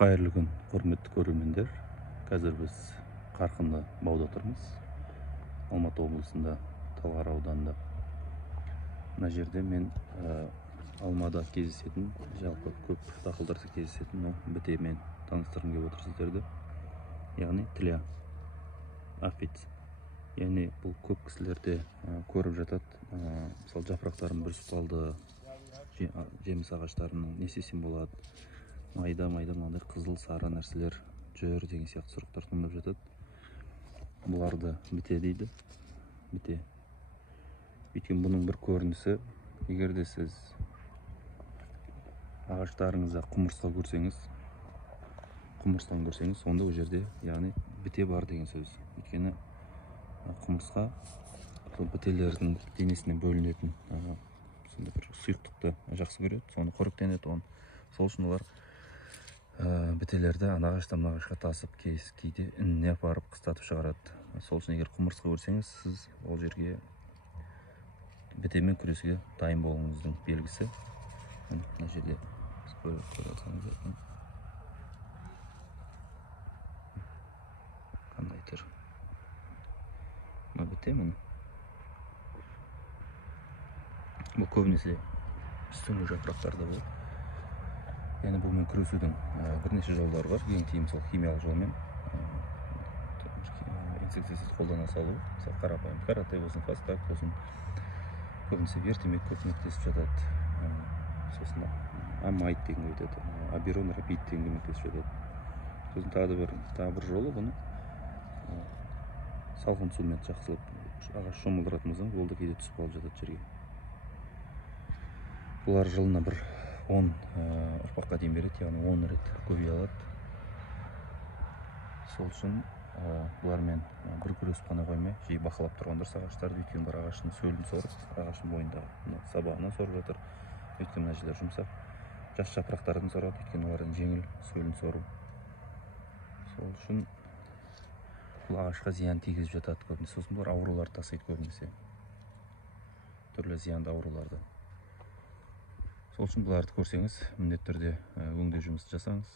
Қайырлы күн, құрметті көрермендер. Қазір біз Қарқынды бауда тұрмыз. Алматы облысында, Талғар ауданында. Мына жерде мен алмада кездесетін, жалпы көп дақылдарда кездесетін бітемен таныстырғым келіп отыр сіздерді. Яғни тля, апиц. Яғни бұл көп кісілерде көріп жатады. Мысалы жапырақтарын бір сұталды, жеміс ағаштарының не істесем болады. Майда мынандай қызыл сары нәрселер жүр деген сияқты сұрақтар туындап жатады. Бұларды біте дейді. Біте. Өйткені бұның бір көрінісі, егер де сіз ағаштарыңызда құмырсқа көрсеңіз, онда ол жерде яғни біте бар деген сөз. Өйткені құмырсқа бітелердің денесінен бөлінетін сонда бір сұйықтықты жақсы көреді, соны қоректенеді. Сол үшін олар бітелерді ағаштан ағашқа тасып кейде ініне апарып қыстатып шығарады. Сол үшін егер құмырсқа көрсеңіз, сіз ол жерге бітемен күресуге дайын болуыңыздың белгісі. Мына жерде көре алсаңыз, қандай тұр. Мына біте міне. Бұл көбінесе үстіңгі жапырақтарда болады. Яғни бұлмен күресудің бірнеше жолдары бар. Ең тиімді сол химиялық жолмен инсектицид қолдана салу. Мысалы қарапайым карате болсын, фастак болсын, көбінесе вертимек көмектесіп жатады. Сосын амайд деген өтеді, аберон рапид деген көмектесіп жатады. Сосын тағы бір жолы бұны салқын сумен жақсылап ағаш шомылдыратын болсаң, ол да кейде түсіп қалып жатады жерге. Бұлар жылына бір 10 ұрпаққа дейін береді, яғни 10 рет көбейе алады. Сол үшін бұлармен бір күресіп қана қоймай, жиі бақылап тұрған дұрыс ағаштарды. Өйткені бір ағаштың сөлін сорып, ағаштың бойындағы сабағынан сорып жатыр. Өйткені мына жерлер жұмсақ, жас жапырақтарын сорады, өйткені олардың жеңіл сөлін сору. Сол үшін бұл ағашқа зиян тигізіп жатады көбінесе. Сосын бұлар ауруларды тасиды көбінесе, түрлі зиянды ауруларды. Сол үшін бұларды көрсеңіз, міндетті түрде өңдеу жұмысын жасаңыз.